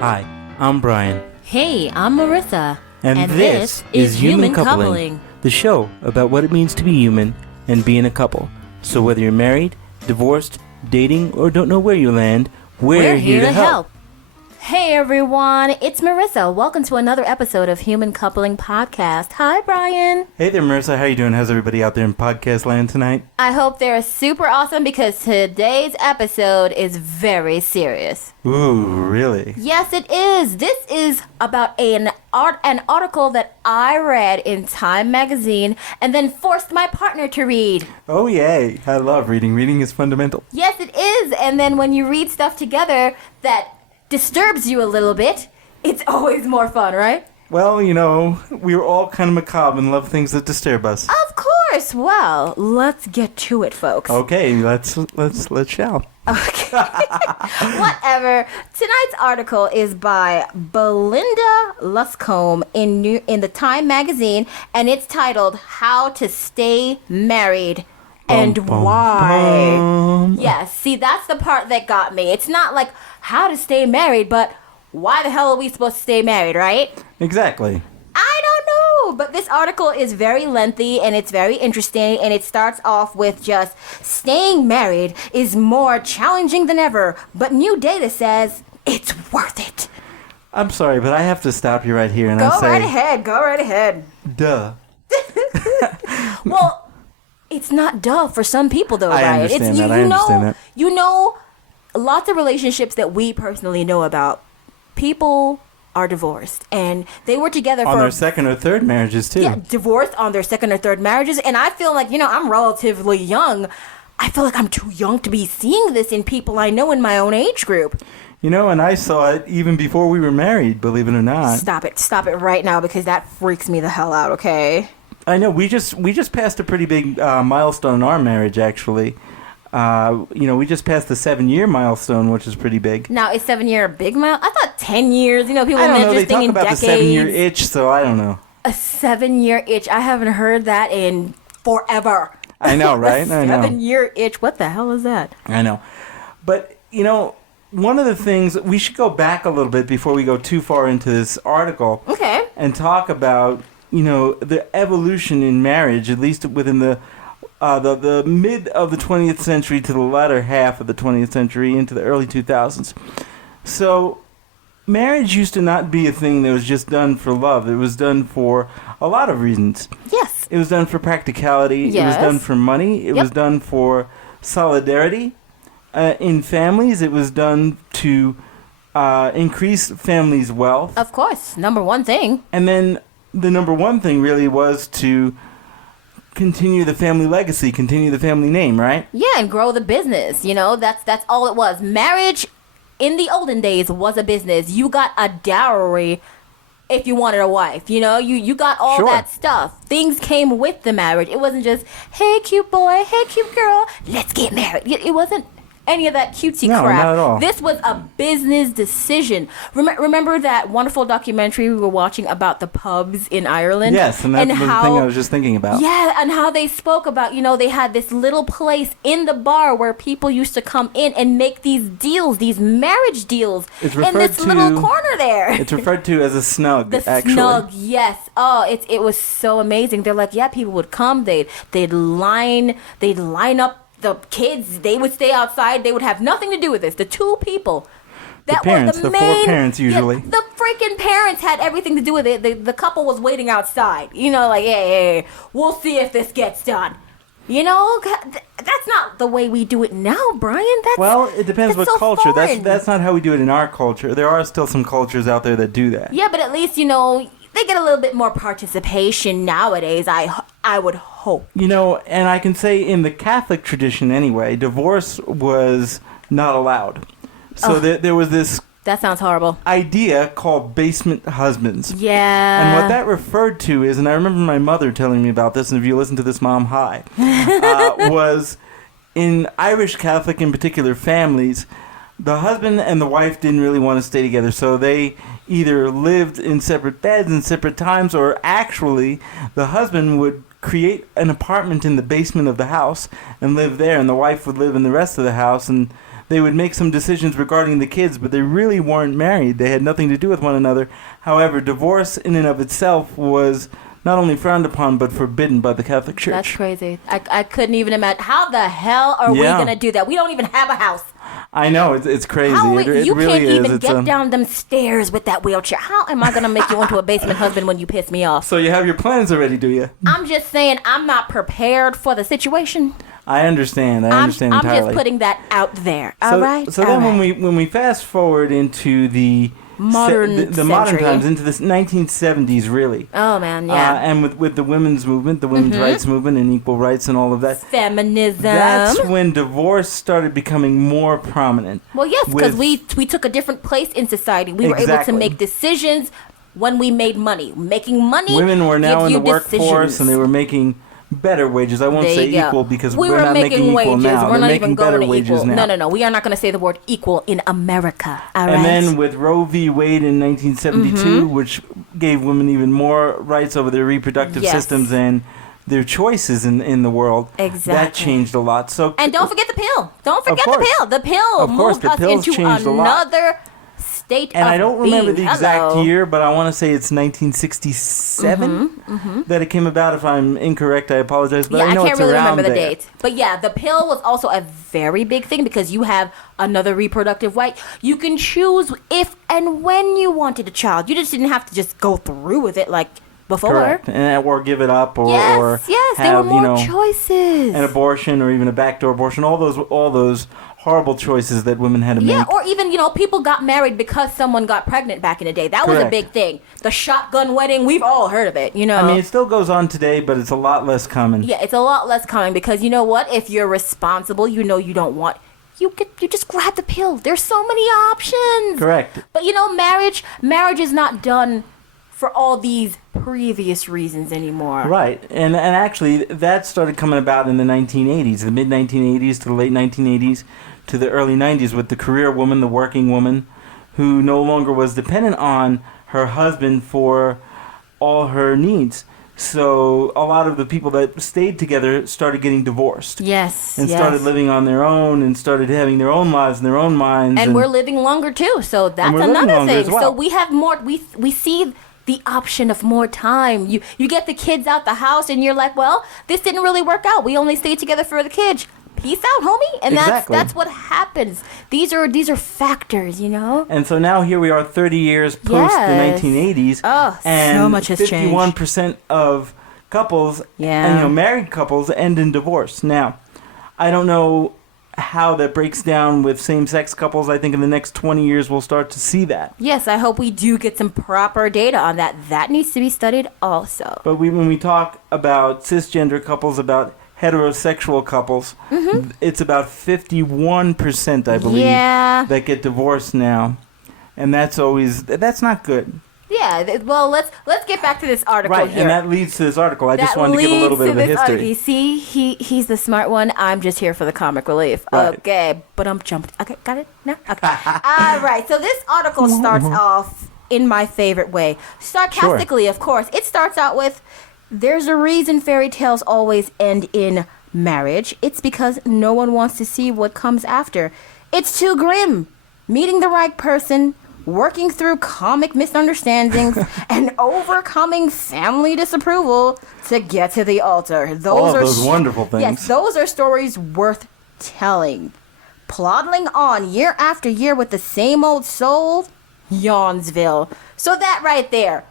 Hi, I'm Brian. Hey, I'm Merisa. And this is Human Coupling, the show about what it means to be human and being a couple. So whether you're married, divorced, dating, or don't know where you land, we're here to help. Hey everyone, it's Merisa. Welcome to another episode of Human Coupling Podcast. Hi, Brian. Hey there, Marissa. How you doing? How's everybody out there in podcast land tonight? I hope they're super awesome because today's episode is very serious. Ooh, really? Yes, it is. This is about an article that I read in Time magazine and then forced my partner to read. Oh, yay. I love reading. Reading is fundamental. Yes, it is. And then when you read stuff together that disturbs you a little bit, it's always more fun, right? Well, you know, we're all kind of macabre and love things that disturb us. Of course. Well, let's get to it, folks. Okay, let's shall. Okay. Whatever. Tonight's article is by Belinda Luscombe in the Time magazine, and it's titled "How to Stay Married and Why." Bum. Yes, see, that's the part that got me. It's not like how to stay married, but why the hell are we supposed to stay married, right? Exactly. I don't know, but this article is very lengthy and it's very interesting, and it starts off with just staying married is more challenging than ever, but new data says it's worth it. I'm sorry, but I have to stop you right here and Go I say... right ahead. Duh. Well, it's not duh for some people though, right? I understand that. You know, lots of relationships that we personally know about, people are divorced, and they were together on for their second or third marriages too. Yeah, divorced on their second or third marriages, and I feel like, I'm relatively young. I feel like I'm too young to be seeing this in people I know in my own age group. You know, and I saw it even before we were married, believe it or not. Stop it right now, because that freaks me the hell out, okay? I know, we just passed a pretty big milestone in our marriage, actually. We just passed the 7-year milestone, which is pretty big. Now, is 7 year a big milestone? I thought 10 years. People I don't know. They just thinking talk about decades. the 7-year itch, so I don't know. A 7-year itch. I haven't heard that in forever. I know, right? I know. 7-year itch. What the hell is that? I know. But, one of the things, we should go back a little bit before we go too far into this article. Okay. And talk about, the evolution in marriage, at least within the mid of the 20th century to the latter half of the 20th century into the early 2000s. So marriage used to not be a thing that was just done for love. It was done for a lot of reasons. Yes. It was done for practicality. Yes. It was done for money. It was done for solidarity in families. It was done to increase families' wealth. Of course. Number one thing. And then the number one thing really was to continue the family legacy, continue the family name, right? Yeah, and grow the business. That's all it was. Marriage in the olden days was a business. You got a dowry if you wanted a wife. You got all that stuff. Things came with the marriage. It wasn't just, hey, cute boy, hey, cute girl, let's get married. It wasn't any of that cutesy crap. No, not at all. This was a business decision. Remember that wonderful documentary we were watching about the pubs in Ireland? Yes, and that's the thing I was just thinking about. Yeah, and how they spoke about, they had this little place in the bar where people used to come in and make these deals, these marriage deals, in this little corner there. It's referred to as a snug, actually. Snug, yes. Oh, it was so amazing. They're like, yeah, people would come, they'd line up the kids, they would stay outside. They would have nothing to do with this. The two people that parents, were the four parents usually. Yeah, the freaking parents had everything to do with it. The couple was waiting outside. Like, hey, we'll see if this gets done. That's not the way we do it now, Brian. Well, it depends what so culture. Foreign. That's not how we do it in our culture. There are still some cultures out there that do that. Yeah, but at least, they get a little bit more participation nowadays, I would hope. And I can say in the Catholic tradition anyway, divorce was not allowed. So there was this... That sounds horrible. ...idea called basement husbands. Yeah. And what that referred to is, and I remember my mother telling me about this, and if you listen to this, Mom, hi, was in Irish Catholic in particular families, the husband and the wife didn't really want to stay together, so they either lived in separate beds in separate times, or actually the husband would create an apartment in the basement of the house and live there, and the wife would live in the rest of the house, and They would make some decisions regarding the kids, but they really weren't married. They had nothing to do with one another. However, divorce in and of itself was not only frowned upon, but forbidden by the Catholic Church. That's crazy. I couldn't even imagine. How the hell are we going to do that? We don't even have a house. I know, it's crazy. You really can't is. even get down them stairs with that wheelchair. How am I going to make you into a basement husband when you piss me off? So you have your plans already, do you? I'm just saying I'm not prepared for the situation. I understand. I understand entirely. I'm just putting that out there. All right? So then when we fast forward into the modern times, into the 1970s, really. Oh, man, yeah. And with the women's movement, the women's rights movement and equal rights and all of that. Feminism. That's when divorce started becoming more prominent. Well, yes, because we took a different place in society. We were able to make decisions when we made money. Making money. Women were now in the workforce and they were making better wages. I won't say equal because we're not making equal now. We're not making even going better to wages equal. now. No. We are not going to say the word equal in America. All and right? then with Roe v. Wade in 1972, which gave women even more rights over their reproductive systems and their choices in the world. Exactly. That changed a lot. And don't forget the pill. Don't forget the pill. The pill moved us into another state and of I don't remember being. the exact year, but I want to say it's 1967 that it came about. If I'm incorrect, I apologize. But I know can't it's really around remember the there. date. But yeah, the pill was also a very big thing because you have another reproductive right. You can choose if and when you wanted a child. You just didn't have to just go through with it like before. Correct. Or give it up or yes, have, there were more choices. An abortion or even a backdoor abortion. All those horrible choices that women had to make. Yeah, or even, people got married because someone got pregnant back in the day. That was a big thing. The shotgun wedding, we've all heard of it, I mean, it still goes on today, but it's a lot less common. Yeah, it's a lot less common because you know what? If you're responsible, you don't want... You just grab the pill. There's so many options. Correct. But, marriage is not done for all these previous reasons anymore. Right. And actually, that started coming about in the 1980s, the mid-1980s to the late 1980s to the early 90s with the career woman, the working woman, who no longer was dependent on her husband for all her needs. So a lot of the people that stayed together started getting divorced. Yes. And started living on their own and started having their own lives and their own minds. And we're living longer too. So that's another thing. So we have more, we see the option of more time. You get the kids out the house and you're like, well, this didn't really work out. We only stayed together for the kids. Peace out, homie. And that's what happens. These are factors, And so now here we are 30 years post the 1980s. Oh, and so much has changed. 51% of couples and married couples end in divorce. Now, I don't know how that breaks down with same-sex couples. I think in the next 20 years we'll start to see that. Yes, I hope we do get some proper data on that. That needs to be studied also. But when we talk about cisgender couples, about heterosexual couples, it's about 51%, I believe, that get divorced now. And that's not good. Yeah, well, let's get back to this article here. Right, and that leads to this article. I just wanted to give a little bit of a history. See, he's the smart one. I'm just here for the comic relief. Right. Okay, but I'm jumped. Okay, got it? No? Okay. All right, so this article starts off in my favorite way. Sarcastically, of course. It starts out with, there's a reason fairy tales always end in marriage. It's because no one wants to see what comes after. It's too grim. Meeting the right person, working through comic misunderstandings, and overcoming family disapproval to get to the altar. Those wonderful things. Yes, those are stories worth telling. Plodding on year after year with the same old soul, Yawnsville. So that right there,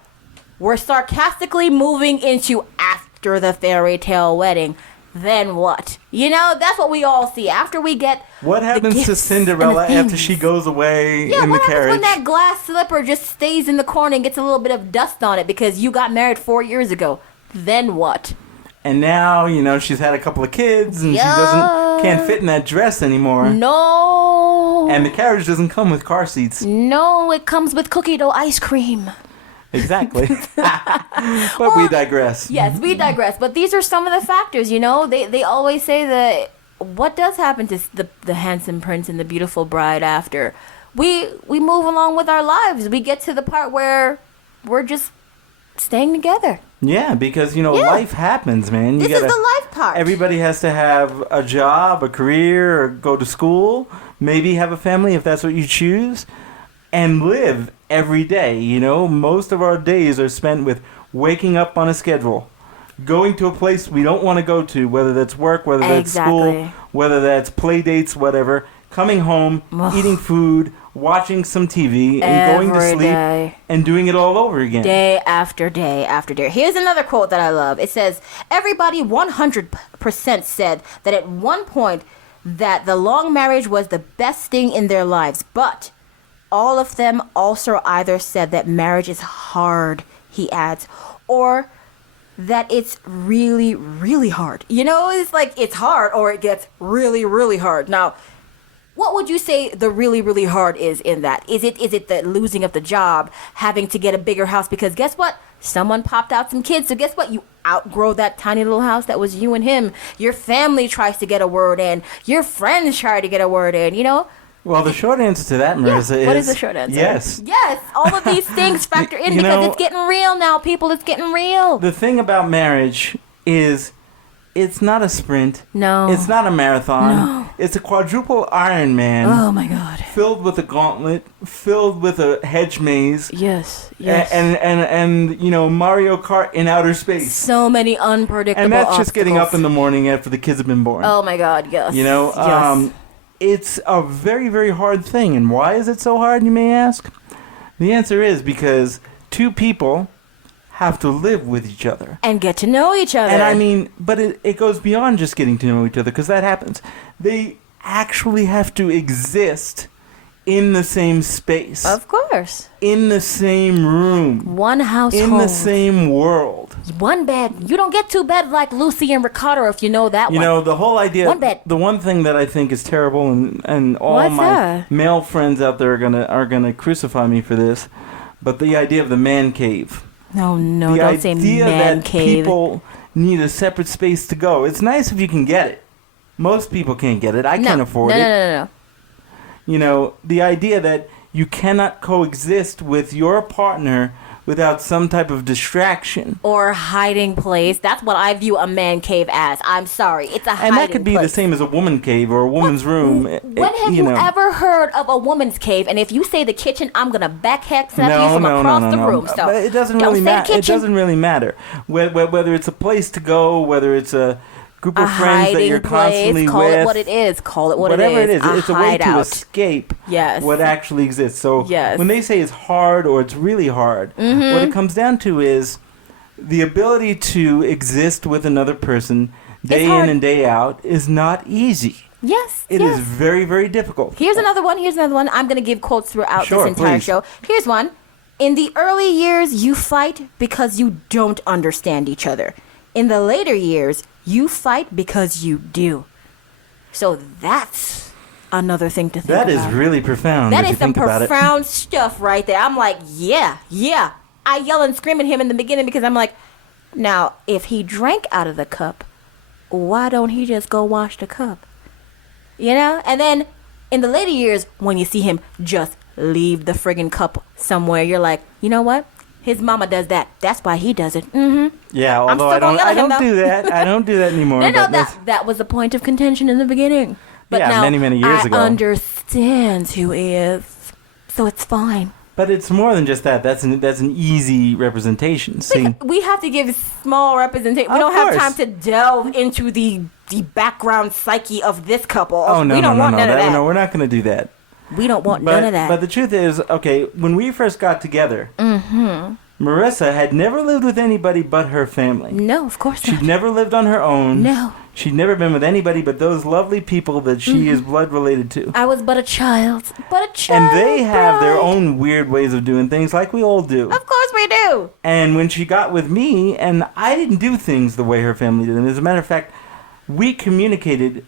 we're sarcastically moving into after the fairy tale wedding. Then what? That's what we all see. After we get what happens to Cinderella after she goes away in the carriage? What happens when that glass slipper just stays in the corner and gets a little bit of dust on it because you got married 4 years ago? Then what? And now, she's had a couple of kids and she can't fit in that dress anymore. No. And the carriage doesn't come with car seats. No, it comes with cookie dough ice cream. Exactly. But we digress. Yes, we digress. But these are some of the factors, They always say that what does happen to the handsome prince and the beautiful bride after? We move along with our lives. We get to the part where we're just staying together. Yeah, because, life happens, man. This is the life part. Everybody has to have a job, a career, or go to school. maybe have a family if that's what you choose, and live every day. You know, most of our days are spent with waking up on a schedule, going to a place we don't want to go to, whether that's work, whether that's school, whether that's play dates, whatever, coming home, eating food, watching some TV, and going to sleep, and doing it all over again. Day after day after day. Here's another quote that I love. It says, everybody 100% said that at one point that the long marriage was the best thing in their lives, but all of them also either said that marriage is hard, he adds, or that it's really, really hard. You know, it's like it's hard or it gets really, really hard. Now, what would you say the really, really hard is in that? Is it the losing of the job, having to get a bigger house? Because guess what? Someone popped out some kids. So guess what? You outgrow that tiny little house that was you and him. Your family tries to get a word in. Your friends try to get a word in, you know? Well, the short answer to that, Marissa, is... What is the short answer? Yes. Yes. All of these things factor in because it's getting real now, people. It's getting real. The thing about marriage is it's not a sprint. No. It's not a marathon. No. It's a quadruple Ironman. Oh, my God. Filled with a gauntlet, filled with a hedge maze. Yes. And you know, Mario Kart in outer space. So many unpredictable And that's obstacles. just getting up in the morning after the kids have been born. Oh, my God, yes. You know, yes. It's a very, very hard thing. And why is it so hard, you may ask? The answer is because two people have to live with each other. And get to know each other. And I mean, but it goes beyond just getting to know each other, because that happens. They actually have to exist in the same space. Of course. In the same room. One household. In the same world. One bed. You don't get two beds like Lucy and Ricardo, if you know that one. You know, the whole idea... One bed. The one thing that I think is terrible, and all What's my that? male friends out there are gonna crucify me for this, but the idea of the man cave. No, don't say man cave. The idea that cave. people need a separate space to go. It's nice if you can get it. Most people can't get it. I can't afford it. No. You know, the idea that you cannot coexist with your partner without some type of distraction. Or hiding place. That's what I view a man cave as. I'm sorry. It's a hiding place. And that could be the same as a woman cave or a woman's room. When have you ever heard of a woman's cave? And if you say the kitchen, I'm going to backhead slap you from across the room. So but it doesn't really matter. It doesn't really matter. Whether it's a place to go, whether it's a group of friends that you're constantly with. Call it what it is. Call it what it is. Whatever it is. It's a way to hideout. escape Yes. what actually exists. So Yes. when they say it's hard or it's really hard, what it comes down to is the ability to exist with another person day in and day out is not easy. Yes. It is very, very difficult. Here's another one. I'm going to give quotes throughout this entire please. show. Here's one. In the early years, you fight because you don't understand each other. In the later years, you fight because you do. So that's another thing to think about. That is really profound. That is some profound stuff right there. I'm like, yeah. I yell and scream at him in the beginning because I'm like, now, if he drank out of the cup, why don't he just go wash the cup? You know? And then in the later years, when you see him just leave the friggin' cup somewhere, you're like, you know what? His mama does that. That's why he does it. Mm-hmm. Yeah, although I don't do that. I don't do that anymore. No, that was a point of contention in the beginning. But now, many years ago. I understand who is, so it's fine. But it's more than just that. That's an easy representation. We have to give small representation. We don't have time to delve into the background psyche of this couple. Oh, no, we don't want none of that. No, we're not going to do that. We don't want none of that. But the truth is, okay, when we first got together, Marissa had never lived with anybody but her family. No, of course not. She'd never lived on her own. No. She'd never been with anybody but those lovely people that she is blood related to. I was but a child. And they have their own weird ways of doing things, like we all do. Of course we do. And when she got with me, and I didn't do things the way her family did. And as a matter of fact, we communicated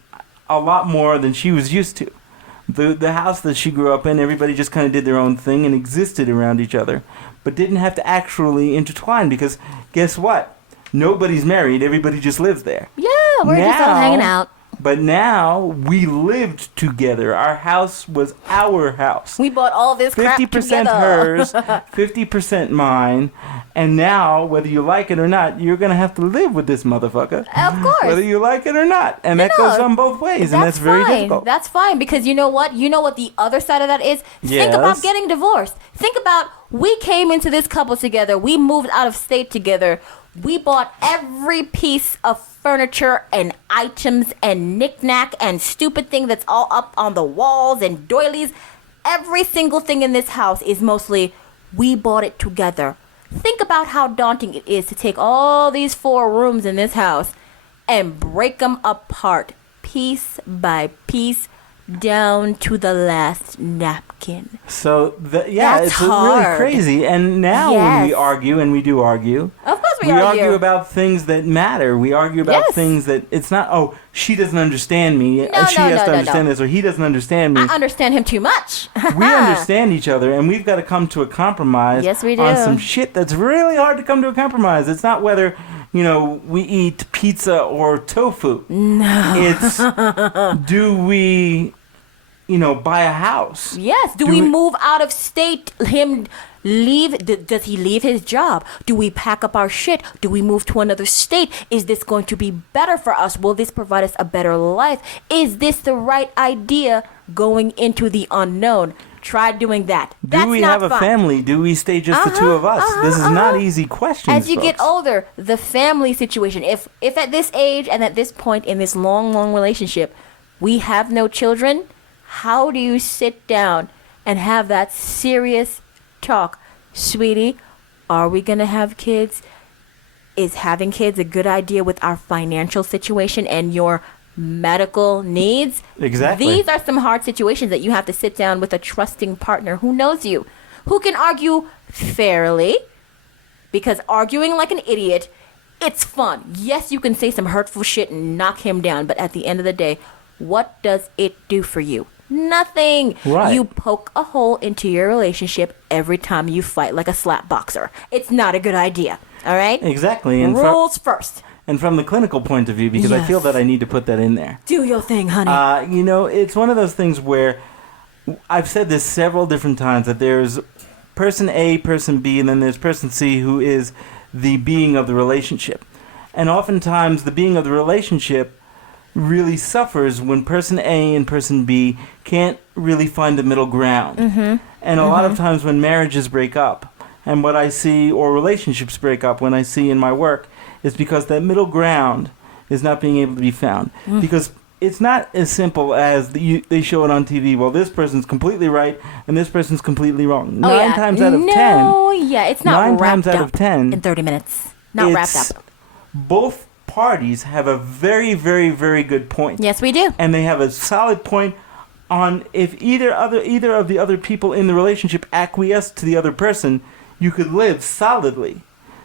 a lot more than she was used to. The house that she grew up in, everybody just kind of did their own thing and existed around each other, but didn't have to actually intertwine, because guess what? Nobody's married. Everybody just lives there. Yeah, we're just all hanging out. But now we lived together. Our house was our house. We bought all this crap 50% together. hers, 50% mine. And now, whether you like it or not, you're going to have to live with this motherfucker. Of course. Whether you like it or not. And that goes on both ways. And that's very difficult. That's fine. Because you know what? You know what the other side of that is? Yes. Think about getting divorced. Think about, we came into this couple together. We moved out of state together. We bought every piece of furniture and items and knick-knack and stupid thing that's all up on the walls and doilies. Every single thing in this house is mostly, we bought it together. Think about how daunting it is to take all these 4 rooms in this house and break them apart piece by piece down to the last napkin. So, That's it's hard. really crazy. And now when we argue, and we do argue, of course we argue about things that matter. We argue about things that it's not, oh, she doesn't understand me. She has to understand this, or he doesn't understand me. I understand him too much. We understand each other, and we've got to come to a compromise Yes, we do. on some shit that's really hard to come to a compromise. It's not whether, we eat pizza or tofu. No. It's, do we, buy a house? Yes. Do we move out of state? Does he leave his job? Do we pack up our shit? Do we move to another state? Is this going to be better for us? Will this provide us a better life? Is this the right idea going into the unknown? Try doing that. That's do we not have a fun. family? Do we stay just the two of us? This is not easy questions. As you folks. get older, the family situation, if at this age and at this point in this long, long relationship, we have no children, how do you sit down and have that serious talk? Sweetie, are we going to have kids? Is having kids a good idea with our financial situation and your medical needs? Exactly. These are some hard situations that you have to sit down with a trusting partner who knows you, who can argue fairly, because arguing like an idiot, it's fun. Yes, you can say some hurtful shit and knock him down, but at the end of the day, what does it do for you? Nothing. Right. You poke a hole into your relationship every time you fight like a slap boxer. It's not a good idea. All right? Exactly. And rules first. And from the clinical point of view, because I feel that I need to put that in there. Do your thing, honey. It's one of those things where I've said this several different times, that there's person A, person B, and then there's person C, who is the being of the relationship. And oftentimes the being of the relationship really suffers when person A and person B can't really find the middle ground. And a lot of times when marriages break up, and what I see, or relationships break up, when I see in my work, is because that middle ground is not being able to be found. Because it's not as simple as they show it on TV. Well, this person's completely right and this person's completely wrong. Nine times out of 10. No, it's not 9 wrapped times out up of 10 in 30 minutes. Not wrapped up. Both parties have a very, very, very good point. Yes, we do. And they have a solid point on, if either of the other people in the relationship acquiesce to the other person, you could live solidly.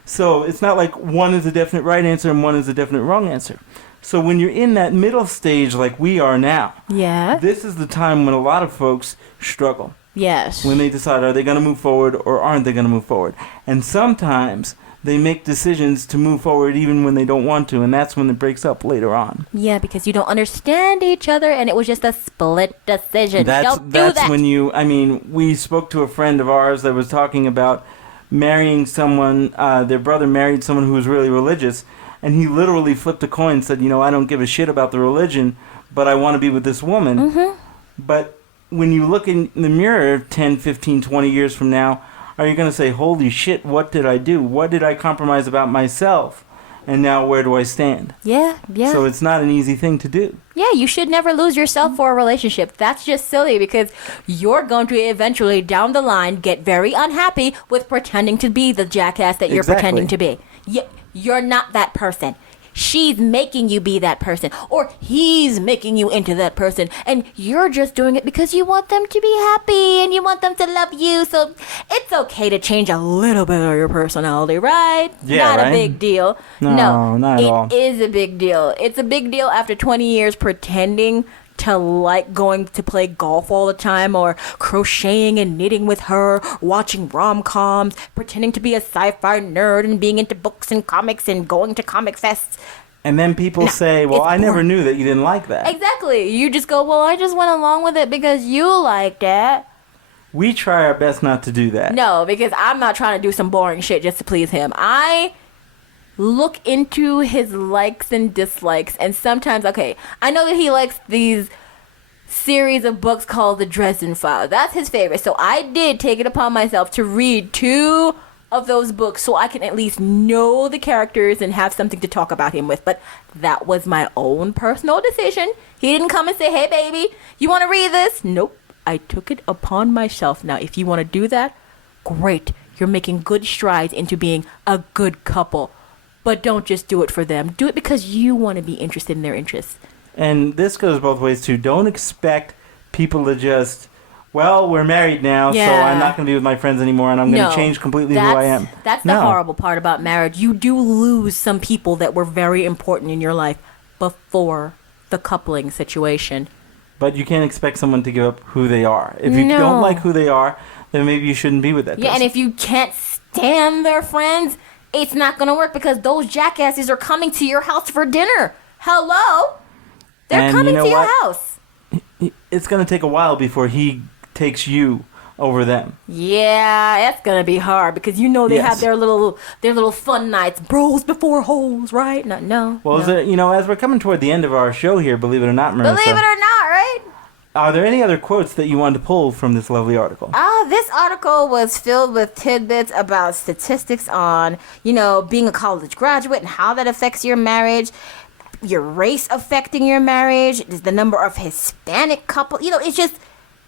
So it's not like one is a definite right answer and one is a definite wrong answer. So when you're in that middle stage like we are now, this is the time when a lot of folks struggle. Yes. When they decide, are they going to move forward or aren't they going to move forward? And sometimes they make decisions to move forward even when they don't want to, and that's when it breaks up later on. Yeah, because you don't understand each other and it was just a split decision. Don't do that. That's when we spoke to a friend of ours that was talking about marrying someone, their brother married someone who was really religious, and he literally flipped a coin and said, I don't give a shit about the religion, but I want to be with this woman. But when you look in the mirror 10, 15, 20 years from now, are you going to say, holy shit, what did I do? What did I compromise about myself? And now where do I stand? Yeah. So it's not an easy thing to do. Yeah, you should never lose yourself for a relationship. That's just silly because you're going to eventually, down the line, get very unhappy with pretending to be the jackass that you're pretending to be. You're not that person. She's making you be that person, or he's making you into that person, and you're just doing it because you want them to be happy and you want them to love you. So it's okay to change a little bit of your personality, right? Yeah, not a big deal. No, not at all. It is a big deal. It's a big deal after 20 years pretending to like going to play golf all the time, or crocheting and knitting with her, watching rom-coms, pretending to be a sci-fi nerd and being into books and comics and going to comic fests. And then people say, well, I never knew that you didn't like that. Exactly. You just go, well, I just went along with it because you liked it. We try our best not to do that. No, because I'm not trying to do some boring shit just to please him. I look into his likes and dislikes, and sometimes, okay, I know that he likes these series of books called The Dresden Files. That's his favorite. So I did take it upon myself to read 2 of those books so I can at least know the characters and have something to talk about him with. But that was my own personal decision. He didn't come and say, hey, baby, you want to read this? Nope. I took it upon myself. Now, if you want to do that, great. You're making good strides into being a good couple. But don't just do it for them. Do it because you want to be interested in their interests. And this goes both ways, too. Don't expect people to just, well, we're married now, so I'm not going to be with my friends anymore, and I'm going to change completely who I am. That's the horrible part about marriage. You do lose some people that were very important in your life before the coupling situation. But you can't expect someone to give up who they are. If you don't like who they are, then maybe you shouldn't be with that person. Yeah, and if you can't stand their friends, it's not going to work because those jackasses are coming to your house for dinner. Hello? They're coming to your house. It's going to take a while before he takes you over them. Yeah, that's going to be hard because you know they have their little fun nights. Bros before hoes, right? No. Well, is it, as we're coming toward the end of our show here, believe it or not, Marisa. Believe it or not, right? Are there any other quotes that you wanted to pull from this lovely article? This article was filled with tidbits about statistics on, being a college graduate and how that affects your marriage, your race affecting your marriage, the number of Hispanic couples. It's just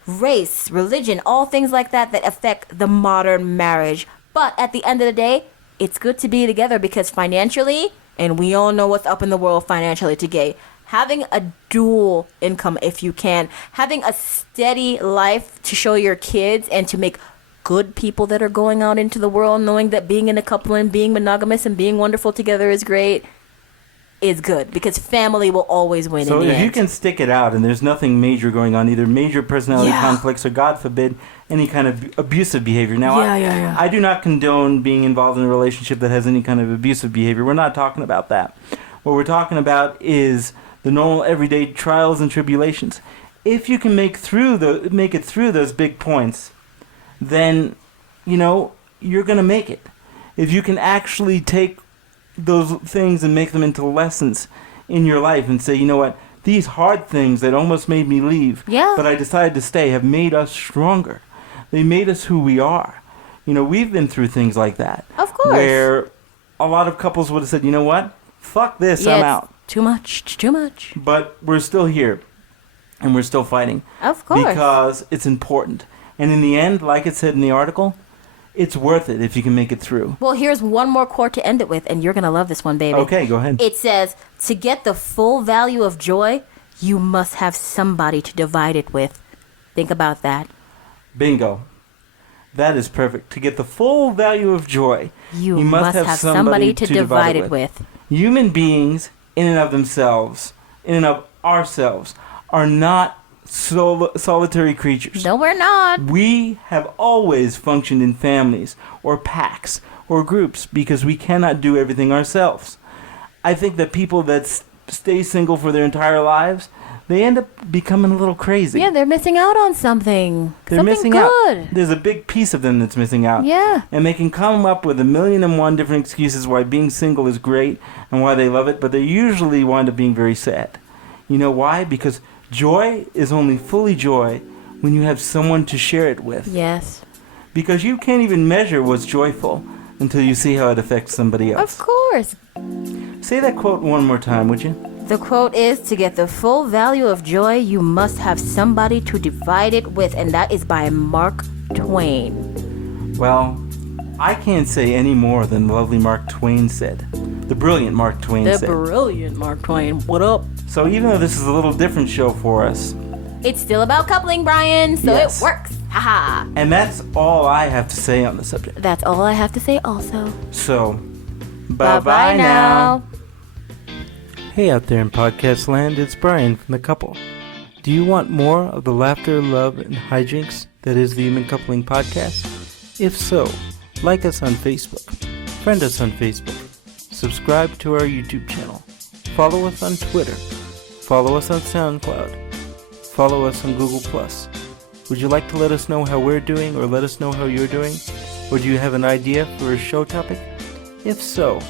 race, religion, all things like that affect the modern marriage. But at the end of the day, it's good to be together because financially, and we all know what's up in the world financially today, having a dual income if you can, having a steady life to show your kids and to make good people that are going out into the world, knowing that being in a couple and being monogamous and being wonderful together is great, is good because family will always win in the end. So if you can stick it out and there's nothing major going on, either major personality conflicts or, God forbid, any kind of abusive behavior. Now, I do not condone being involved in a relationship that has any kind of abusive behavior. We're not talking about that. What we're talking about is the normal everyday trials and tribulations. If you can make it through those big points, then you're going to make it. If you can actually take those things and make them into lessons in your life and say, you know what, these hard things that almost made me leave, but I decided to stay, have made us stronger. They made us who we are. We've been through things like that. Of course. Where a lot of couples would have said, you know what, fuck this, I'm out. Too much. But we're still here, and we're still fighting. Of course. Because it's important. And in the end, like it said in the article, it's worth it if you can make it through. Well, here's one more quote to end it with, and you're going to love this one, baby. Okay, go ahead. It says, to get the full value of joy, you must have somebody to divide it with. Think about that. Bingo. That is perfect. To get the full value of joy, you must have somebody to divide it with. Human beings, in and of themselves, in and of ourselves, are not solitary creatures. No, we're not. We have always functioned in families or packs or groups because we cannot do everything ourselves. I think that people that stay single for their entire lives, they end up becoming a little crazy. Yeah, they're missing out on something. They're missing good. out. There's a big piece of them that's missing out. Yeah. And they can come up with 1,000,001 different excuses why being single is great and why they love it, but they usually wind up being very sad. You know why? Because joy is only fully joy when you have someone to share it with. Yes. Because you can't even measure what's joyful until you see how it affects somebody else. Of course. Say that quote one more time, would you? The quote is, to get the full value of joy, you must have somebody to divide it with, and that is by Mark Twain. Well, I can't say any more than the lovely Mark Twain said. The brilliant Mark Twain said. The brilliant Mark Twain. What up? So even though this is a little different show for us, it's still about coupling, Brian, so it works. Haha. And that's all I have to say on the subject. That's all I have to say also. So, bye-bye now. Hey out there in podcast land, it's Brian from The Couple. Do you want more of the laughter, love, and hijinks that is the Human Coupling Podcast? If so, like us on Facebook, friend us on Facebook, subscribe to our YouTube channel, Follow us on Twitter. Follow us on SoundCloud. Follow us on Google+. Would you like to let us know how we're doing or let us know how you're doing? Or do you have an idea for a show topic? If so,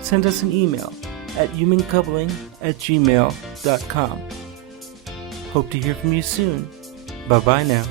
send us an email at humancoupling@gmail.com. Hope to hear from you soon. Bye-bye now.